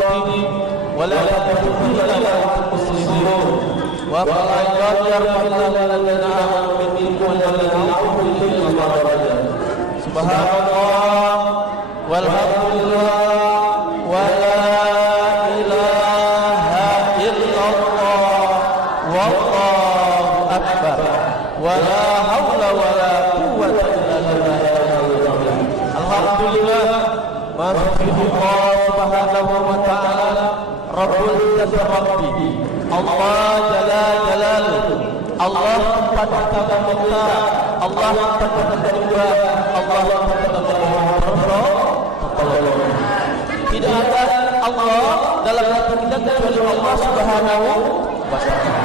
الخواتيم ولا تموتن إلا وأنتم مسلمون وقال عبادي يرحمنا الذين آمنوا منكم والذين أوتوا العلم درجات سبحان الله والحمد لله ولا إله إلا الله والله أكبر ولا حول ولا قوة إلا بالله. Alhamdulillah, masjidullah subhanahu wa ta'ala Rabbul Izzati Rabbi, Allah jalla jalaluhu, Allah tempat kita minta, Allah tempat kita berdoa, Allah tempat kita berdoa. Tidak ada Allah dalam hati kita kecuali Allah subhanahu wa ta'ala.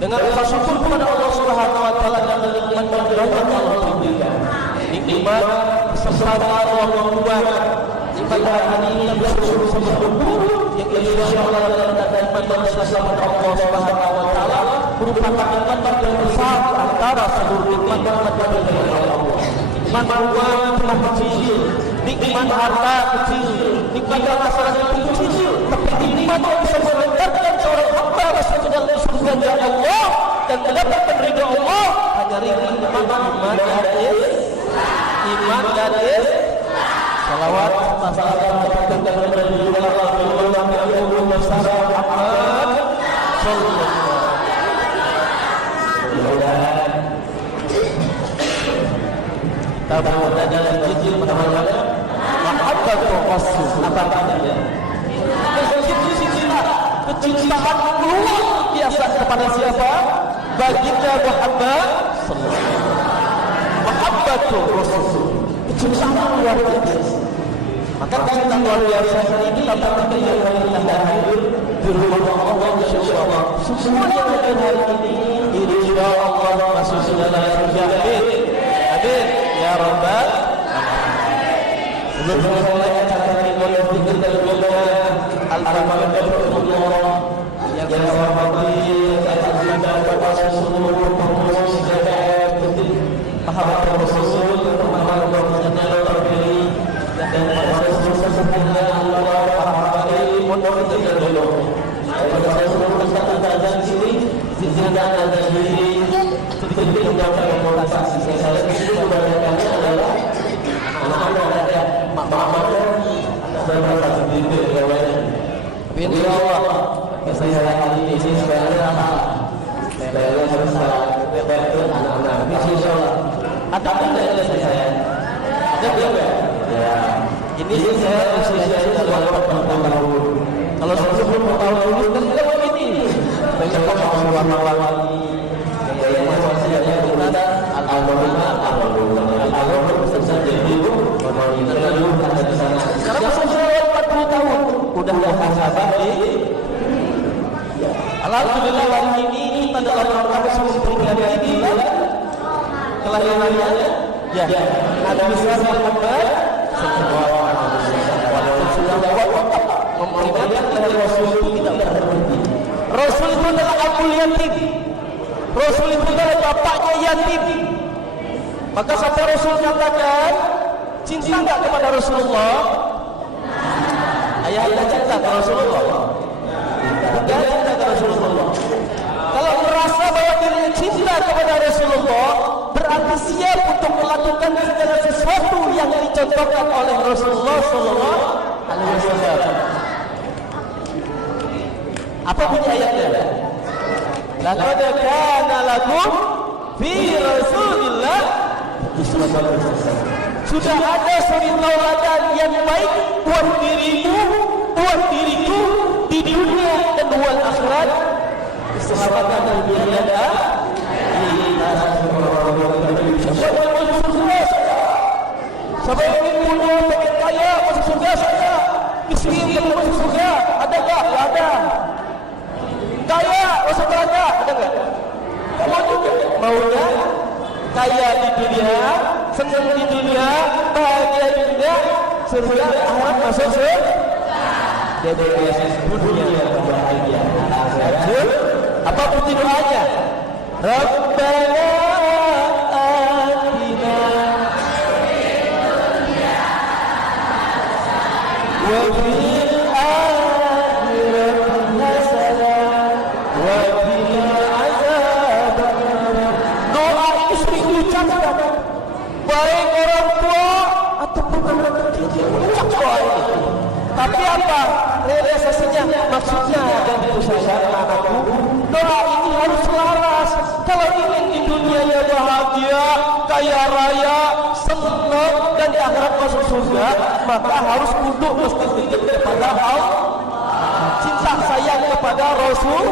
Dengan bersyukur kepada Allah subhanahu wa ta'ala dan nikmat yang Allah berikan, nikmat keselamatan Allah Tuhan. Pada hari ini kita bersyukur yang insyaallah dalam nikmat dan keselamatan Allah subhanahu wa ta'ala merupakan nikmat yang besar antara seluruh nikmat yang dari Allah. Nikmat uang cuma kecil, nikmat harta kecil, nikmat masyarakat kecil, tapi nikmat yang bisa mengantarkan seorang hamba masuk ke dalam surga dari Allah dan mendapatkan ridha Allah hanya iman dan salawat salam kepada Rasulullah kita berada dalam jilid pertama mahabbatul rasul apa artinya? Kecintaan luar biasa kepada siapa? Baginda Muhammad sallallahu alaihi wasallam. Mahabbatul rasul, kecintaan luar biasa. Maka kecintaan luar biasa ini tampaknya yang kita hadir di rumah Allah insyaallah. Semua yang hadir hari ini insyaallah masuk dalam surga. Amin ya rabbal alamin. Sebelum mulai acara ini kita berdoa Al-Fatihah yang saya hormati kepada seluruh pengurus DPR Mahabbat Rasul Muhammad terpilih dan para sesepuhnya Allah Al-Fatihah mohon kita berdoa kepada seluruh peserta acara ini izinkan ada diri sedikit menyampaikan motivasi saya kebanyakannya adalah anak-anak ada mak-maknya dan mereka sendiri insya Allah saya kali ini sebenarnya saya harus bantu anak-anak insya Allah ada saya ada berapa ya ini saya usia sudah 80 tahun kalau 10 tahun dulu kan tidak begini banyak orang warna-warni yang masih ada Al-Alhamdulillah saja itu lalu ada di sana sekarang sudah 40 tahun udah sahabat Alhamdulillah hari ini kita dalam rangka memperingati ini kelahirannya ya Nabi Muhammad sallallahu alaihi wasallam memperingati dari Rasul itu tidak berhenti. Rasul itu adalah abul yatim. Rasul itu adalah bapaknya yatim. Maka sampai Rasul katakan cinta enggak kepada Rasulullah? Ayah anda cinta kepada Rasulullah? Bukan cinta kepada Rasulullah. Kalau merasa bahwa dirinya cinta kepada Rasulullah, berarti siap untuk melakukan segala sesuatu yang dicontohkan oleh Rasulullah sallallahu alaihi wasallam. Apa bunyi ayatnya? Laqad kana lakum fi Rasulillah uswatun hasanah. Sudah ada suri tauladan yang baik buat dirimu, buat diriku di dunia dan wal akhirat. Sahabat Nabi ada siapa yang ingin punya pengen kaya masuk surga saya, miskin yang masuk surga ada tak? Ada. Kaya masuk neraka ada tak? Mau juga maunya kaya di dunia, senang di dunia, bahagia di dunia, surga akhirat masuk surga. Jadi dunia yang bahagia akhirat. Apa putih doanya? Rabbana atina wa fil akhirati hasanah wa qina azabannar. Doa itu sering diucapkan baik orang tua ataupun anak kecil, ucap doa ini. Tapi apa realisasinya? Maksudnya dan itu saya anakku, doa ini harus selaras. Kalau ingin di dunianya bahagia, kaya raya, senang dan di akhirat masuk surga, maka harus kudu mesti dekat kepada Allah, cinta sayang kepada Rasul.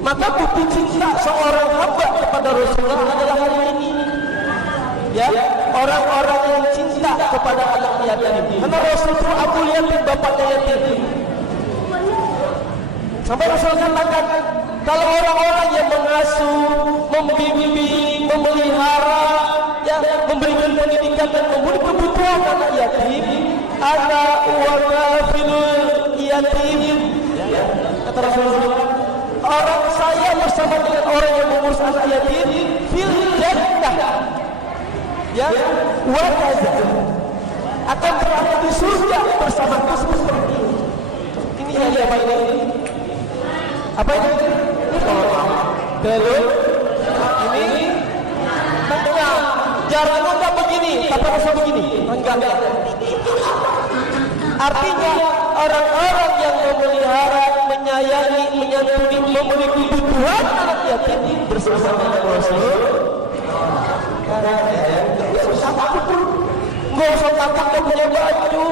Maka bukti cinta seorang hamba kepada Rasulullah adalah hari ini. Ya, orang-orang yang cinta kepada anak yatim. Karena Rasul itu abul yatim, bapaknya yatim. Sampai Rasul katakan, kalau orang-orang yang mengasuh, membimbing, memelihara, ya, memberikan pendidikan dan memberi kebutuhan anak yatim, ana wa kafilul yatim. Ya, kata Rasulullah, orang saya bersama dengan orang yang mengurus anak yatim fil jannah. Ya, wa kaza akan berada di surga bersamaku seperti ini. Ini yang apa ini? Apa ini? Belum. Ini enggak. Jarang enggak begini, tapi rasa begini. Enggak. Artinya orang-orang yang memelihara, menyayangi, menyantuni, memberi kebutuhan anak yatim bersama dengan Rasul. Nggak usah takut nggak punya baju,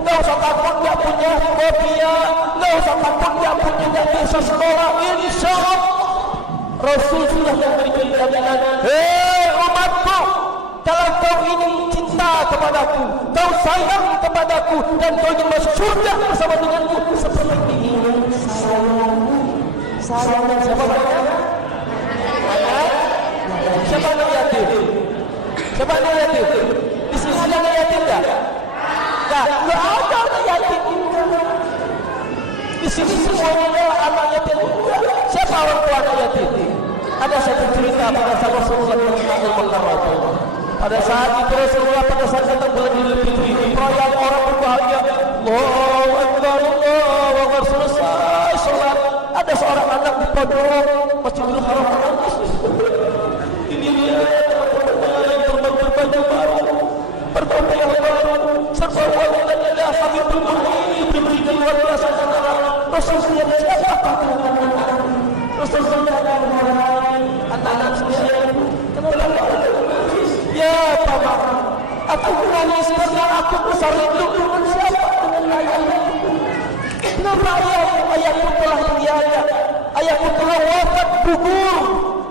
nggak usah takut nggak punya kopiah, nggak usah takut nggak punya nggak bisa sekolah. Insya Allah Rasul sudah memberikan jaminan. Hei umatku, kalau kau ingin cinta kepadaku, kau sayang kepadaku, dan kau ingin masuk surga bersama denganku seperti ini, sayang dan siapa banyak? Siapa anak yatim? Siapa anak yatim? Di sini ada anak yatim tak? Tak, tidak ada anak yatim. Di sini semuanya anak yatim. Siapa orang tua anak yatim? Ada satu cerita pada saat Rasulullah SAW. Pada saat itu Rasulullah pada saat datang bulan Idul Fitri, proyek orang berbahagia. Allahu Akbar, Allahu Akbar, selesai sholat. Ada seorang anak di pondok Masjidil Haram menangis. Ini dia berbaju baru, berbaju yang baru, serba wanitanya sambil berbunyi, diberikan luar biasa saudara. Rasulullah siapa? Rasulullah anak-anak sendiri. Kenapa? Ya Bapak, aku menangis karena aku besar rindu dengan siapa? Dengan ayahku. Kenapa ayahku telah tiada? Ayahku telah wafat gugur.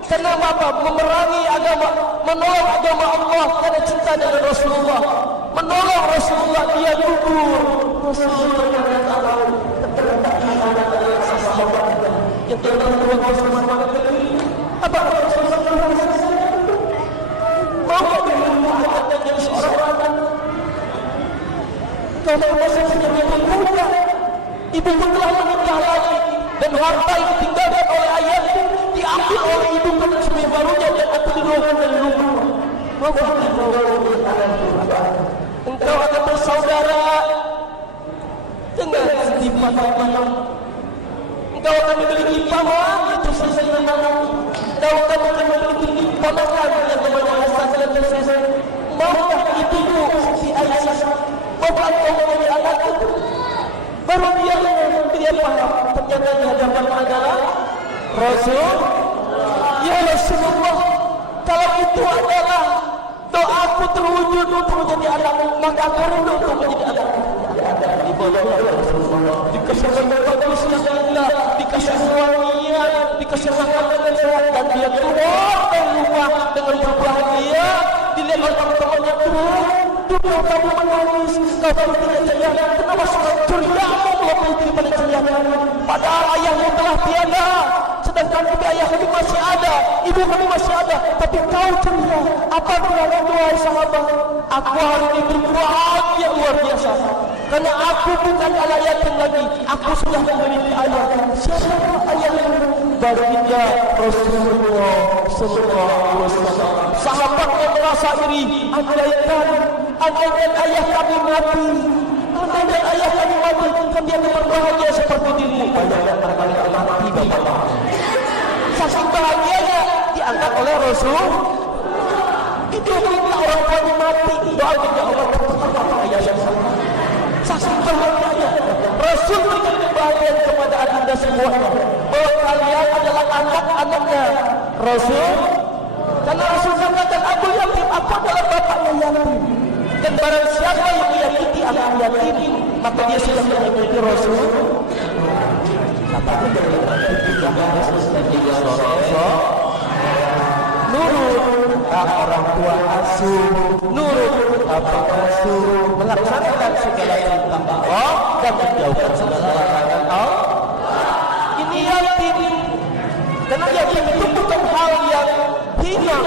Kenapa Bapak memerangi agama, menolong agama Allah karena cinta dengan Rasulullah, menolong Rasulullah, dia gugur. Rasulullah yang tahu yang telah berbuat bersama negeri. Apa Rasulullah mau menjadi seorang anak? Kalau masih menjadi muda, ibu telah menikah lagi, dan harta yang ditinggalkan oleh ayahku diambil oleh ibu karena suami barunya, dan aku diluarkan dari rumah. Engkau akan bersaudara dengan setipan malam. Engkau akan memiliki paman itu selesai malam. Engkau akan memiliki ponakan yang namanya Hasan dan Husain. Maukah ibumu Siti Aisyah? Maukah kau menjadi anakku? Baru dia paham ternyata di hadapan adalah Rasul. Ya Rasulullah, kalau itu adalah doaku terwujud untuk menjadi anakmu, maka aku rindu untuk menjadi anakmu. Ibadah Rasulullah, dikasih bagus yang indah, dikasih wangian, dikasih rahmat dan sehat, dan dia keluar dari rumah dengan berbahagia. Dilihat oleh teman-temannya, dulu kamu menangis, kau tidak ceria. Kenapa sangat ceriamu melebihi daripada ceriamu? Padahal ayahmu telah tiada, sedangkan ibu ayahmu masih ada, ibu kamu masih ada, tapi kau ceria. Apa gerangan wahai sahabat? Aku hari ini berbahagia luar biasa, karena aku bukan anak yatim lagi. Aku sudah memiliki ayah. Siapa ayahmu? Baginda Rasulullah Sallallahu Alaihi Wasallam. Sahabatnya merasa iri. andaikan ayah kami mati, andaikan ayah kami mati, kan dia berbahagia seperti dirimu. Banyak yang mereka mati bapak. Saking bahagianya diangkat oleh Rasul. Itu minta orang tuanya mati, doa kepada Allah kepada ayah yang sama. Saking bahagianya Rasul berikan kebahagiaan kepada adinda semuanya bahwa kalian adalah anak-anaknya Rasul. Karena Rasul katakan aku yatim, aku adalah bapaknya yatim. Dan barang siapa yang menyakiti anak yatim, maka dia sudah menyakiti Rasul. Katakan nurut orang tua asuh, nurut bapak asuh, melaksanakan segala perintah Allah dan menjauhkan segala larangan Allah. Ini yatim. Karena yatim itu bukan hal yang hina.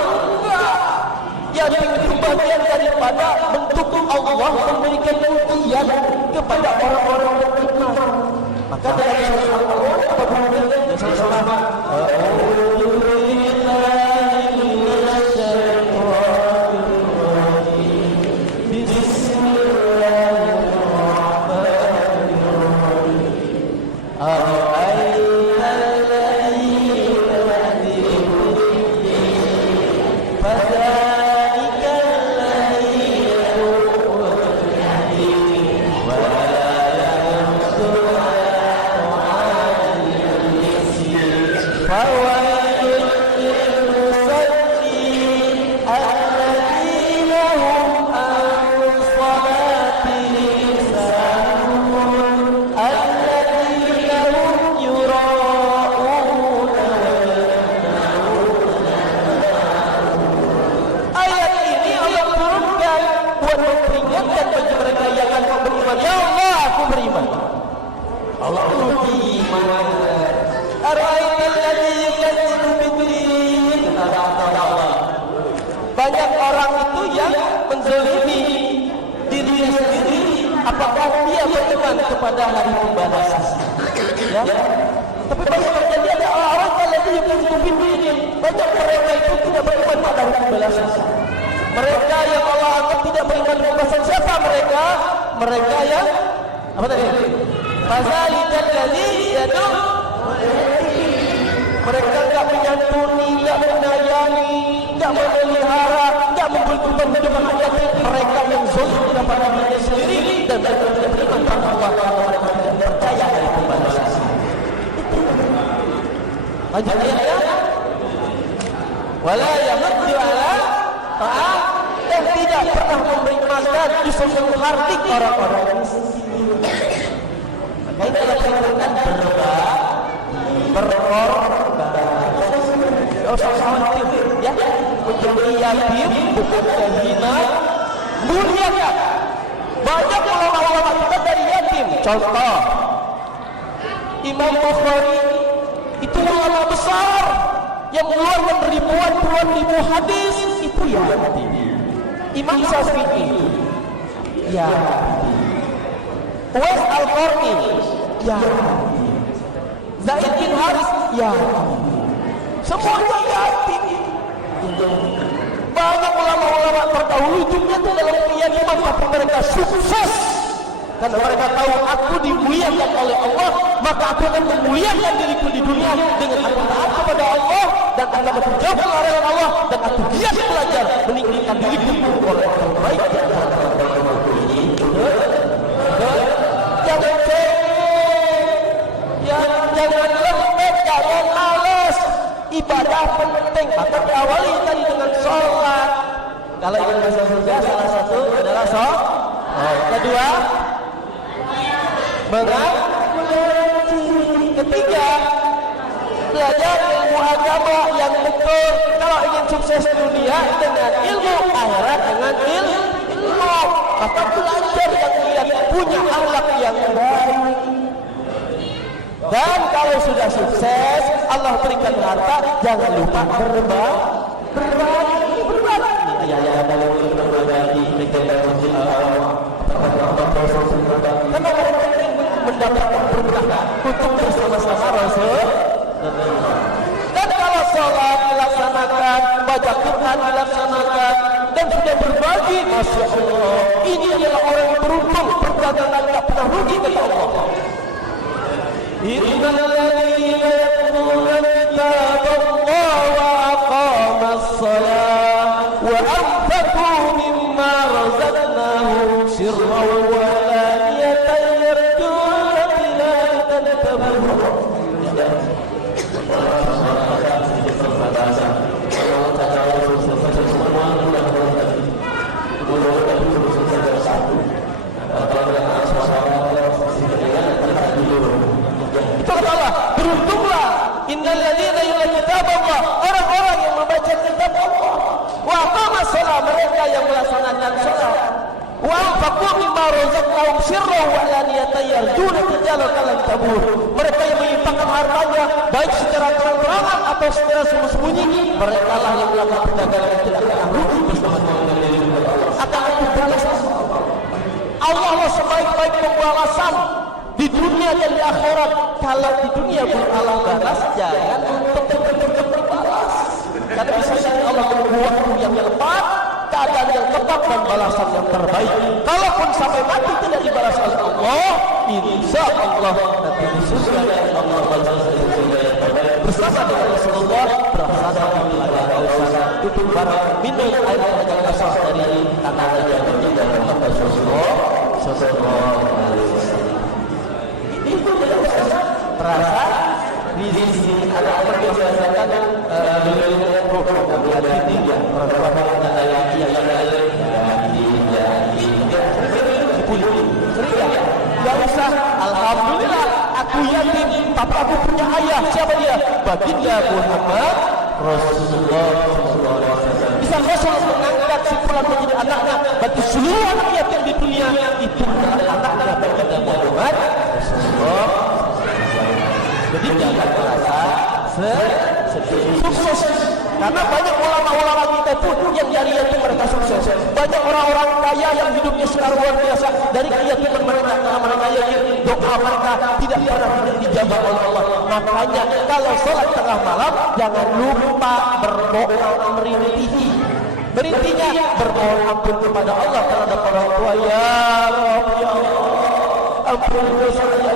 Yatim itu bagian daripada bentuk Allah memberikan ujian kepada orang-orang beriman. Maka dalam surah Al-Qur'an apa bunyinya? Sama-sama. Banyak orang itu yang menzalimi dirinya sendiri. Apakah dia beriman kepada hari pembalasan? Ya. Tapi banyak terjadi ada orang yang lebih ini. Banyak mereka itu tidak beriman pada hari pembalasan. Mereka yang Allah anggap tidak beriman pembalasan, siapa mereka? Mereka yang apa tadi? Fazalikal ladzi yadu. Mereka tidak menyantuni, tidak menyayangi, tidak memelihara, tidak memberi kehidupan yatim. Mereka yang zalim kepada dirinya sendiri dan mereka tidak beriman kepada Allah. Mereka tidak percaya hari pembalasan. Ayat-ayatnya wala yamuddu ala ta'am, dan tidak pernah memberi makan justru menghardik orang-orang miskin. Maka ini adalah perkataan berkorban. Ya, menjadi yatim bukan terhina, muliakan. Banyak ulama-ulama kita dari yatim. Contoh, Imam Bukhari itu ulama besar yang mengeluarkan ribuan puluhan ribu hadis, itu yatim. Imam Syafi'i yatim. Uwais Al-Qarni yatim. Zaid bin Haris yatim. Semuanya yatim. Banyak ulama-ulama terdahulu hidupnya itu dalam keyatiman, tapi mereka sukses karena mereka tahu aku dimuliakan oleh Allah, maka aku akan memuliakan diriku di dunia dengan aku taat kepada Allah dan akan menjauhkan larangan Allah, dan aku giat belajar meninggikan diriku oleh terbaik di antara terbaik ini. Jangan lembek, jangan malas. Ibadah penting, maka diawali tadi dengan sholat. Kalau ingin masuk surga, salah satu adalah sholat. Kedua, mengaji. Ketiga, belajar ilmu agama yang betul. Kalau ingin sukses dunia dengan ilmu, akhirat dengan ilmu, maka belajar yang lihat punya akhlak yang baik. Dan kalau sudah sukses, Allah berikan harta, jangan lupa berbagi. Karena mereka ingin mendapatkan berkah untuk bersama-sama Rasul. Dan kalau sholat dilaksanakan, baca Quran dilaksanakan, dan sudah berbagi. Masya Allah, ini adalah orang yang beruntung, perdagangan tak pernah rugi kata Allah. Innal ladzina yatluna kitaballah wa aqamas shalah wa anfaqu mimma razaqnahum sirran wa alaniyatan yarjuna tijaratan tabur. Beruntunglah innal ladzina yatluna kitaballah, orang-orang yang membaca kitab Allah, wa aqamas shalah, mereka yang melaksanakan salat, wa anfaqu mimma razaqnahum sirran wa alaniyatan yarjuna tijaratan tabur, mereka yang menginfakkan hartanya baik secara terang-terangan atau secara sembunyi-sembunyi, mereka lah yang melakukan perdagangan yang tidak akan rugi bersama Allah, akan dibalas Allah sebaik-baik pembalasan di dunia dan di akhirat. Kalau di dunia pun Allah balas, jangan untuk berbalas, karena bisa saja Allah membuat yang tepat, keadaan yang tepat dan balasan yang terbaik. Kalaupun sampai mati tidak dibalas oleh Allah, insya Allah nanti di surga Allah balas bersama dengan Rasulullah bersama dengan Rasulullah itu barang minum air yang asal dari tanah yang berjalan dengan Rasulullah Sallallahu Alaihi Wasallam. Itu tidak usah terasa di sini ada orang yang merasakan dengan program ada tiga perempuan dan laki yang ada nggak usah. Alhamdulillah aku yatim tapi aku punya ayah. Siapa dia? Baginda Muhammad Rasulullah Sallallahu Alaihi Wasallam. Bisa Rasul mengangkat si fulan menjadi anaknya, berarti seluruh anak yatim di dunia itu adalah anaknya Baginda Muhammad Rasulullah. Jadi jangan merasa sukses, karena banyak ulama-ulama kita pun yang dari yatim mereka sukses. Banyak orang-orang kaya yang hidupnya secara luar biasa dari keyatiman mereka, karena mereka yakin doa mereka tidak pernah dijawab oleh Allah. Makanya kalau sholat tengah malam jangan lupa berdoa merintihnya bermohon ampun kepada Allah terhadap orang tua. Ya Rabb, ya Allah, ampuni dosa saya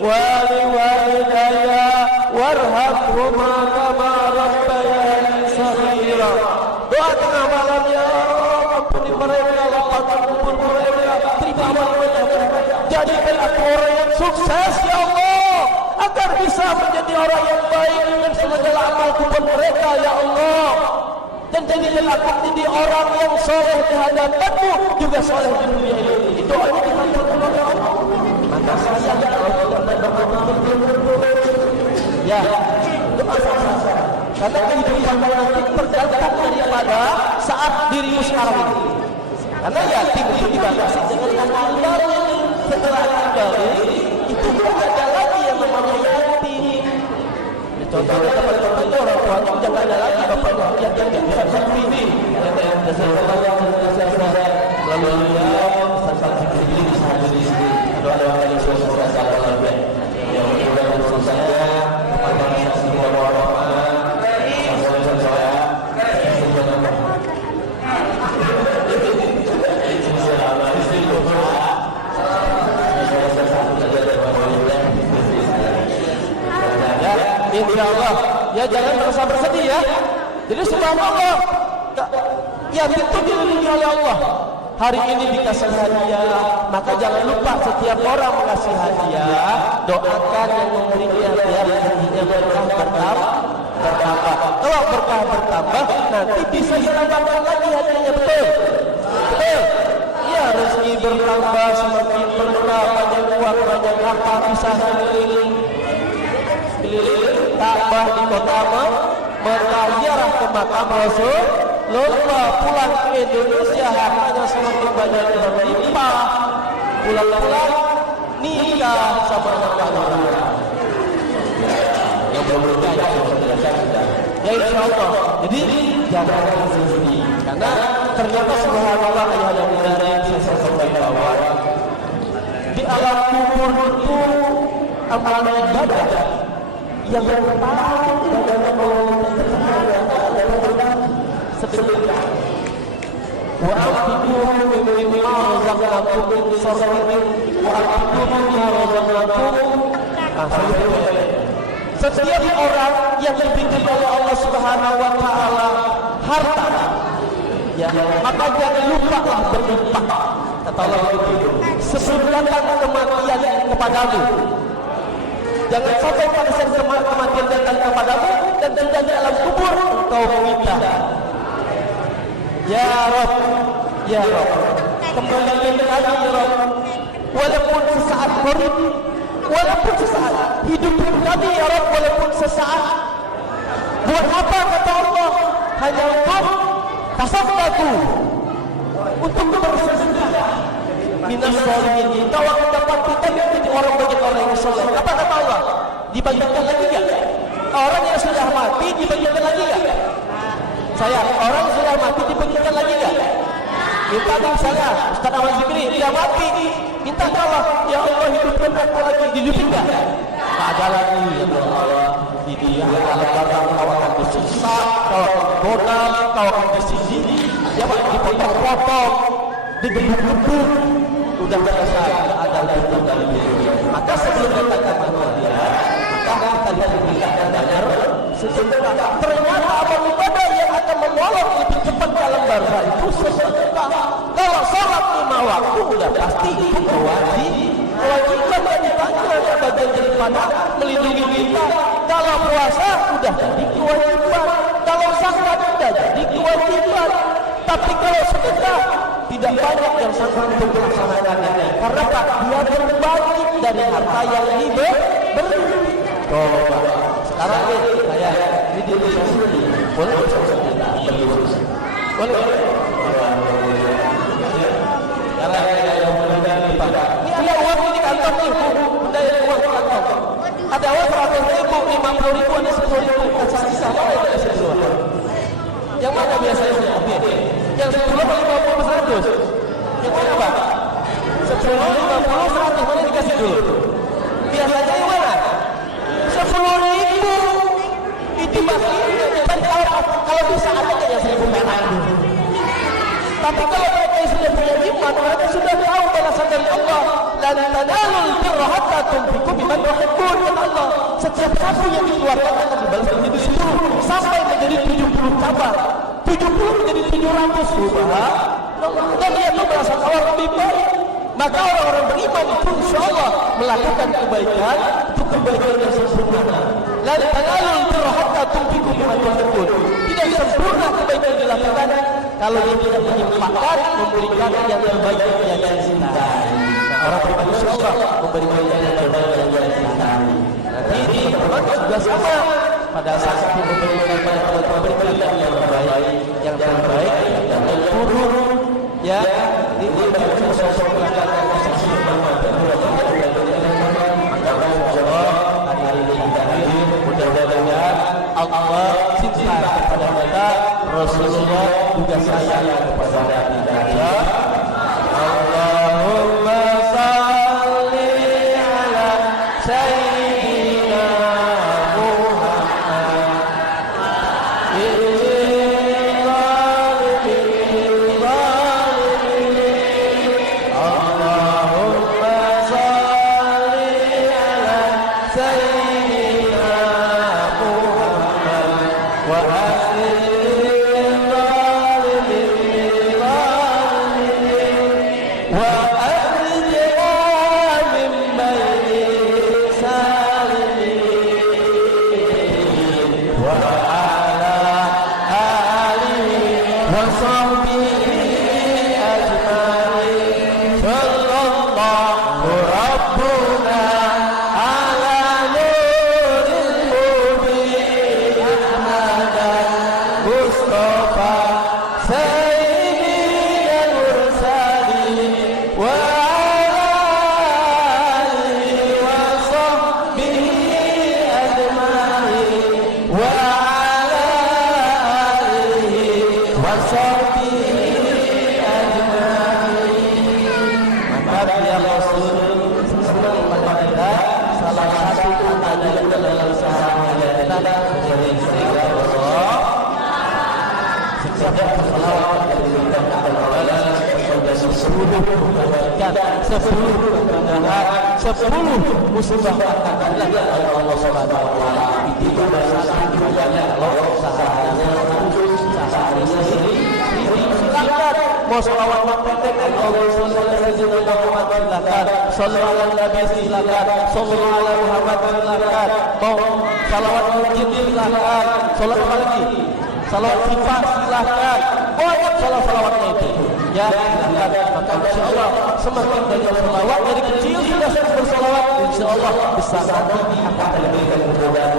wali walidayya warhamhuma kama rabbayani shaghira. Doa tengah malam, ya Allah, ampuni mereka, lapangkan kubur mereka, terima amal mereka, jadikan aku orang yang sukses ya Allah, agar bisa menjadi orang yang baik dan segala amalku buat mereka ya Allah, dan jadikan aku menjadi orang yang soleh di hadapanmu juga soleh di dunia ini. Itu doanya dimanjurkan oleh Allah. Maka saya ya doa saya, karena kehidupan nanti tergantung daripada saat dirimu sekarang ini. Karena yatim itu dibatasi dengan anak baru. Setelah anak baru itu tidak ada lagi yang namanya yatim. Contohnya teman-teman orang tuanya udah nggak ada lagi bapaknya yatim, nggak bisa sendiri. Lalu dia sampai sendiri di sini. Doa-doa yang sudah saya lakukan. Yang sudah berusaha saya kepada semua orang-orang saya insya Allah ya, jangan merasa bersedih ya. Jadi subhanallah, ya itu dilindungi oleh Allah. Hari ini dikasih hadiah, maka jangan lupa setiap orang mengasih hadiah, doakan yang memberinya biar rezekinya berkah bertambah. Kalau berkah bertambah, nanti bisa ditambahkan lagi hadiahnya, betul? Betul? Ya, rezeki bertambah, semakin berkah, banyak uang, banyak harta, bisa keliling Ka'bah di kota Mekah, ziarah ke makam Rasul, lupa pulang ke Indonesia, hartanya semakin banyak berlimpah, pulang-pulang nikah sama anak-anak yang belum nikah ya insya Allah. Jadi jangan sedih, karena ternyata subhanallah ayah dan bunda yang saya sampaikan awal, di alam kubur itu amalan ibadah yang paling sedekah. Wa anfiqu mimma razaqnakum min sarrin wa anfiqu mimma razaqnakum. Setiap orang yang diberikan oleh Allah Subhanahu wa taala harta, ya, maka jangan lupalah berinfak. Kata Allah begitu. Sebelum datang kematian kepadamu, jangan sampai pada saat kematian datang kepadamu dan tidak di alam kubur engkau meminta, ya Rabb, ya Rabb, kembalikan kami ya Rabb, walaupun sesaat qorib, walaupun sesaat, hidupkan kami ya Rabb, walaupun sesaat. Buat apa kata Allah? Hanya untuk tasaddaqu, untuk bersedekah. Minas sholihin, kau akan dapat kita menjadi orang bagian orang yang soleh. Apa kata Allah? Dibagikan lagi enggak? Orang yang sudah mati dibagikan lagi enggak? Saya, orang yang sudah mati dibagikan lagi enggak? Minta misalnya Ustaz Ahmad Zikri dia mati, minta ke Allah, ya Allah hidupkan aku lagi, dihidupin enggak? Tak ada lagi, ya Allah. Di dia dalam barang kau akan disiksa, kau akan godam, kau akan disisih, ya Pak, dipotong-potong, digebuk-gebuk, udah selesai, ada hukum dari dia. Maka sebelum kita katakan dia, maka kita lihat dan dengar sedekah. Ternyata amal ibadah yang akan menolong lebih cepat dalam barzah itu sedekah. Kalau sholat 5 waktu udah pasti itu kewajiban yang ditanya bagian daripada melindungi kita. Kalau puasa udah jadi kewajiban, kalau zakat udah jadi kewajiban. Tapi kalau sedekah tidak banyak yang sanggup untuk melaksanakannya, karena tak dia berbagi dari harta yang diberi. Coba sekarang ini saya di diri saya sendiri, boleh boleh. Karena saya mulai dipakai. Ini ada uang di kantong nih, ada uang di kantong. Ada uang 100.000, 50.000, ada 10.000. Sisa mana yang ada 10? Yang mana biasanya? Yang 10 atau 50 100? Yang mana Pak? 10, 50, 100 mana dikasih dulu? Biasanya yang mana? 10.000. Itu masih kalau bisa ada yang 1.000 perak. Tapi kalau mereka sudah punya iman, mereka sudah tahu balasan dari Allah. Lan tanalul birra hatta tunfiqu mimman tuhibbun, kata Allah. Setiap satu yang dikeluarkan akan dibalas menjadi 10 sampai menjadi 70 kabar. 70 menjadi 700 subhanallah. Dan dia itu balasan Allah lebih baik. Maka orang-orang beriman itu insyaallah melakukan kebaikan untuk kebaikan yang sempurna. Lan tanalul birra hatta tunfiqu mimman tuhibbun. Tidak sempurna kebaikan yang dilakukan kalau dia tidak menyimpangkan, memberikan yang terbaik yang dia cintai. Orang beriman insyaallah memberikan yang terbaik yang dia cintai. Ini teman-teman juga sama. Pada saat itu memberikan pada teman-teman yang terbaik, yang buruk, ya. Ini bagi sosok melakukan posisi maka insyaallah hari ini kita hadir, mudah-mudahan Allah cinta kepada kita, Rasulullah juga sayang kepada kita. Allahumma salli ala sayyidina Muhammad. Allahumma salli ala sayyidina Muhammad wa akhir 10 kebaikan, 10 kemudahan, 10 musibah akan hilang oleh Allah Subhanahu wa taala. Itu satu banyak kalau sahanya sehari sendiri. Silakan mau selawat pendek Allahumma shalli ala sayyidina Muhammad silakan, shallallahu ala nabi silakan, shallallahu ala Muhammad silakan, mau salawat masjid silakan, salat lagi, salawat sifat silakan, banyak salawatnya itu. Ya silakan, maka insyaallah semakin banyak salawat dari kecil sudah sering bersalawat, insyaallah besar nanti akan diberikan kemudahan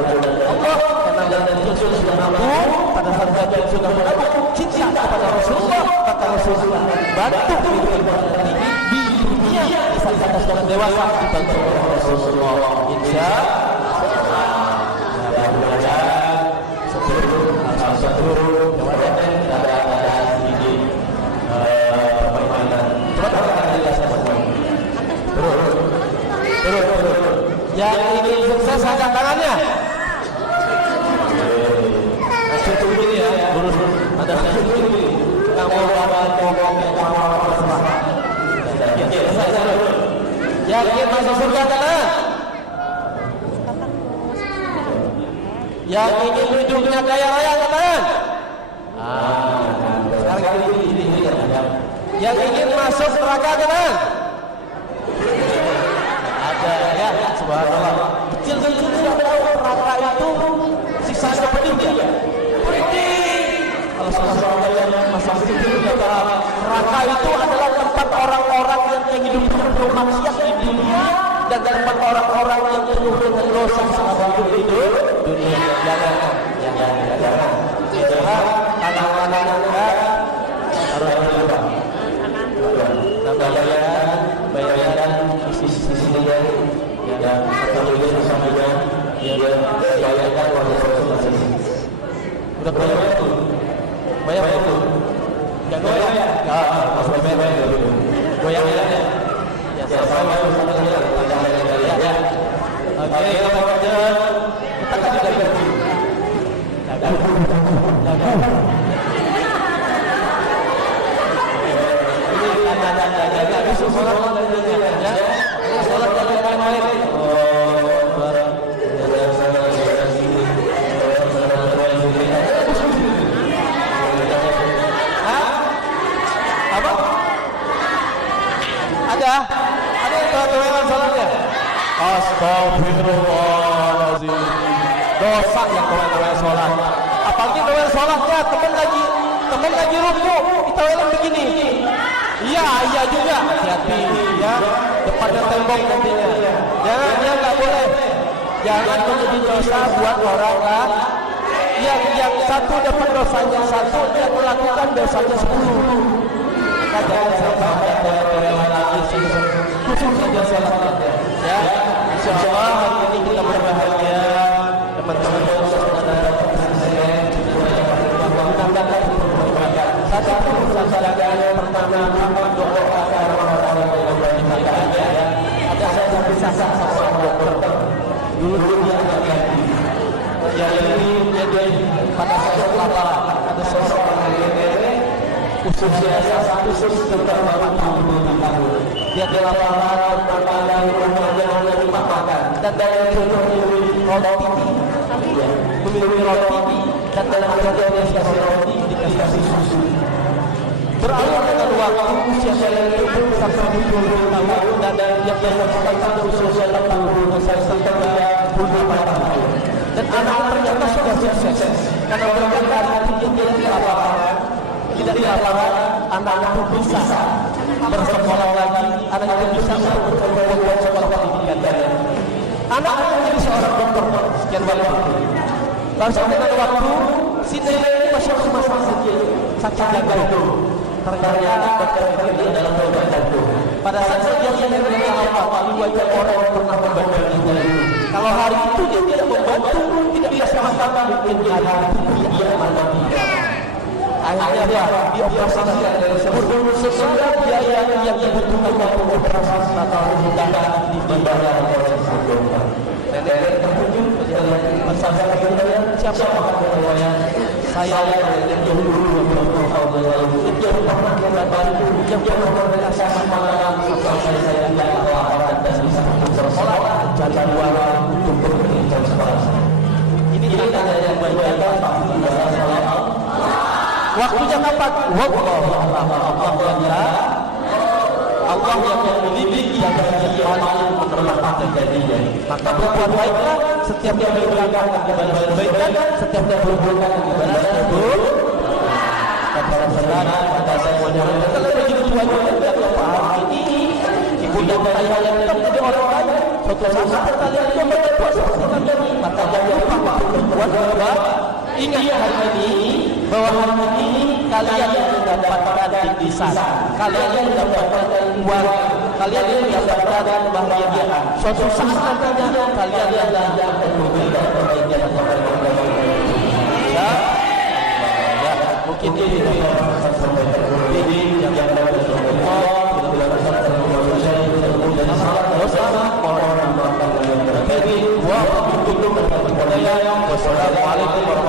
Allah karena dari kecil sudah mampu pada saat kecil sudah mampu cinta kepada Rasulullah, maka Rasulullah bantu di dunia di saat seorang dewasa dibantu oleh Rasulullah. Insyaallah satu kemudian ada sedikit permainan. Coba kita lihat sama-sama. Turun. Yang ingin sukses angkat tangannya. Masuk begini ya, lurus. Ada satu begini. Kamu yang ingin masuk surga kanan. Yang ingin hidupnya kaya raya kanan. Sekarang ini. Yang ingin masuk neraka kanan. Ada ya, subhanallah. Kecil-kecil sudah tahu neraka itu siksanya pedih dia. Pedih. Kalau saudara masa kecil sudah tahu neraka itu adalah tempat orang-orang yang hidupnya bermaksiat di dunia dan tempat orang-orang yang penuh dengan dosa selama hidup di dunia. Jangan. Anak-anak harus berubah. Bayaran sisi dia yang satu sama dia bayarkan masing-masing. Udah bayar itu. Jangan goyang. Masuk bayar dulu. Goyang ya. Ya, sama ya. Oke, kita baca. Kita kan tidak berhenti. Ada yang teman-teman salatnya. Astagfirullahaladzim. Dosa yang teman-teman salat. Apalagi teman salatnya teman lagi ruku, kita ulang begini. Iya juga. Hati-hati ya. Depannya tembok nantinya. Jangan, ya nggak boleh. Jangan menjadi dosa buat orang lah. Yang satu dapat dosanya satu, dia melakukan dosanya 10. Maka jangan sampai ada toleran lagi khusus saja salat ya. Insyaallah hari ini kita berbahagia teman-teman satu pertanyaan pertama doa agar orang-orang yang berbahagia ada satu dokter dulu dia jadi pada satu lapangan ada seorang khususnya khusus tentang tahun dia di lapangan bermain rumah makan dan dalam memiliki roti dan dalam contohnya dikasih roti dikasih susu. Beralih dengan waktu usia saya itu sampai 20 tahun dan yang sampai pada usia 80 saya sampai 28 tahun. Dan anak ternyata sudah sukses karena mereka tidak di lapangan, anak-anak pun bisa bersekolah lagi, anak-anak bisa membuat sekolah pendidikan. Anak-anak menjadi seorang dokter. Sekian banyak. Lalu sampai pada waktu si nenek ini masuk rumah sakit jaga itu. Ternyata dokter ini adalah dokter jantung. Pada saat dia menerima apa wajah orang yang pernah membantu dia. Kalau hari itu dia tidak membantu, tidak bisa makan, mungkin hari itu dia mana dia. Akhirnya apa? Dioperasi dari sesuai biaya yang dibutuhkan untuk operasi atau tindakan dibayar oleh dokter. Nenek tertuju bersama dengan siapa yang saya yang dulu tahun lalu yang pernah membantu yang pernah bantuan untuk berbicara sekolah. Ini ada yang berbicara pasti bahasa salam. Waktunya kapan? Allah yang memiliki dan paling menerima janjinya. Maka berbuat baiklah, setiap yang dilakukan dibalas kebaikan, setiap yang berbuat dibalas kebaikan. Kata kata semuanya, kalau begitu Tuhan tidak paham ini. Ibu dan ayah yang tetap jadi orang lain. Suatu saat kalian coba berbuat seperti kami, maka jangan lupa berbuat bahwa ingat hari ini, bahwa hari ini kalian yang mendapatkan didisan, kalian yang mendapatkan uang, kalian yang mendapatkan kebahagiaan. Suatu saat nantinya kalian yang mendapatkan kebahagiaan. Ya, mungkin ini yang dapat Wassalamualaikum warahmatullahi wabarakatuh.